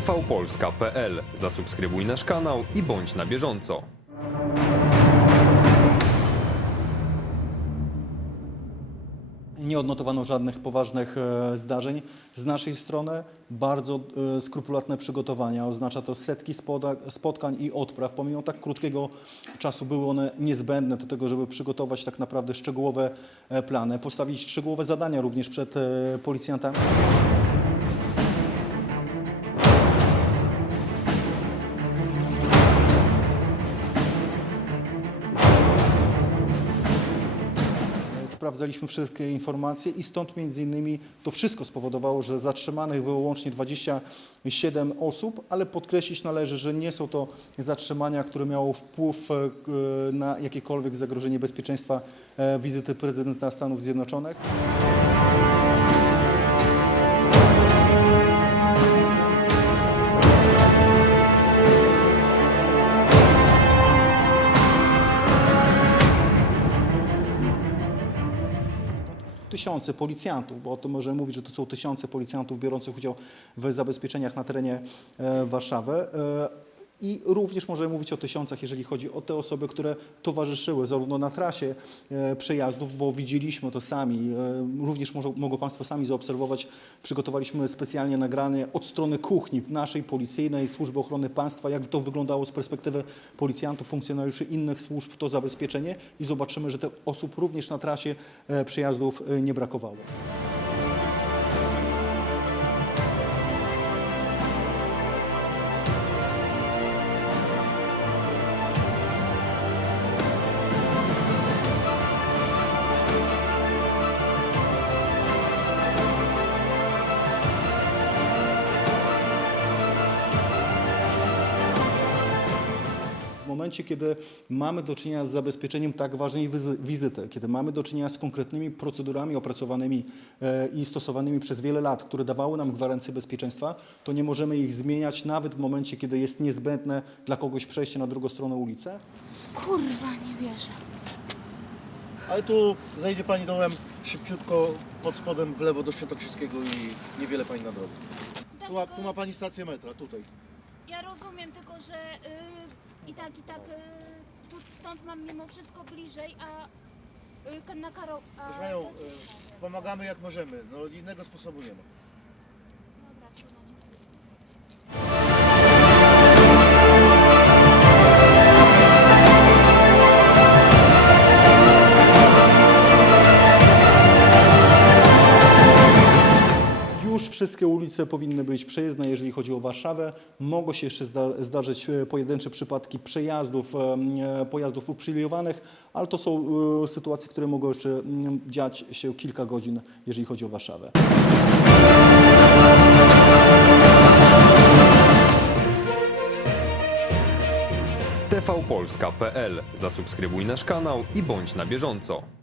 tvpolska.pl. Zasubskrybuj nasz kanał i bądź na bieżąco. Nie odnotowano żadnych poważnych e, zdarzeń. Z naszej strony bardzo e, skrupulatne przygotowania. Oznacza to setki spotkań i odpraw. Pomimo tak krótkiego czasu były one niezbędne do tego, żeby przygotować tak naprawdę szczegółowe e, plany, postawić szczegółowe zadania również przed policjantami. Sprawdzaliśmy wszystkie informacje i stąd między innymi to wszystko spowodowało, że zatrzymanych było łącznie 27 osób, ale podkreślić należy, że nie są to zatrzymania, które miało wpływ e, na jakiekolwiek zagrożenie bezpieczeństwa e, wizyty prezydenta Stanów Zjednoczonych. Tysiące policjantów, bo o tym możemy mówić, że to są tysiące policjantów biorących udział w zabezpieczeniach na terenie e, Warszawy. I również możemy mówić o tysiącach, jeżeli chodzi o te osoby, które towarzyszyły zarówno na trasie e, przejazdów, bo widzieliśmy to sami, e, również może, mogą Państwo sami zaobserwować, przygotowaliśmy specjalnie nagranie od strony kuchni naszej policyjnej, Służby Ochrony Państwa, jak to wyglądało z perspektywy policjantów, funkcjonariuszy innych służb, to zabezpieczenie i zobaczymy, że tych osób również na trasie e, przejazdów nie brakowało. Momencie, kiedy mamy do czynienia z zabezpieczeniem tak ważnej wizy- wizyty, kiedy mamy do czynienia z konkretnymi procedurami opracowanymi e, i stosowanymi przez wiele lat, które dawały nam gwarancję bezpieczeństwa, to nie możemy ich zmieniać nawet w momencie, kiedy jest niezbędne dla kogoś przejście na drugą stronę ulicy. Kurwa, nie wierzę. Ale tu zejdzie Pani dołem szybciutko pod spodem w lewo do Świętokrzyskiego i niewiele Pani na drogę. Tu ma, tu ma Pani stację metra, tutaj. Ja rozumiem, tylko że y, i tak, i tak y, tu, stąd mam mimo wszystko bliżej, a y, na Karol... A, Proszę Panią, e, pomagamy jak możemy, no innego sposobu nie ma. Już wszystkie ulice powinny być przejezdne, jeżeli chodzi o Warszawę. Mogą się jeszcze zda zdarzyć e, pojedyncze przypadki przejazdów, e, pojazdów uprzywilejowanych, ale to są e, sytuacje, które mogą jeszcze dziać się kilka godzin, jeżeli chodzi o Warszawę. tvpolska.pl. Zasubskrybuj nasz kanał i bądź na bieżąco.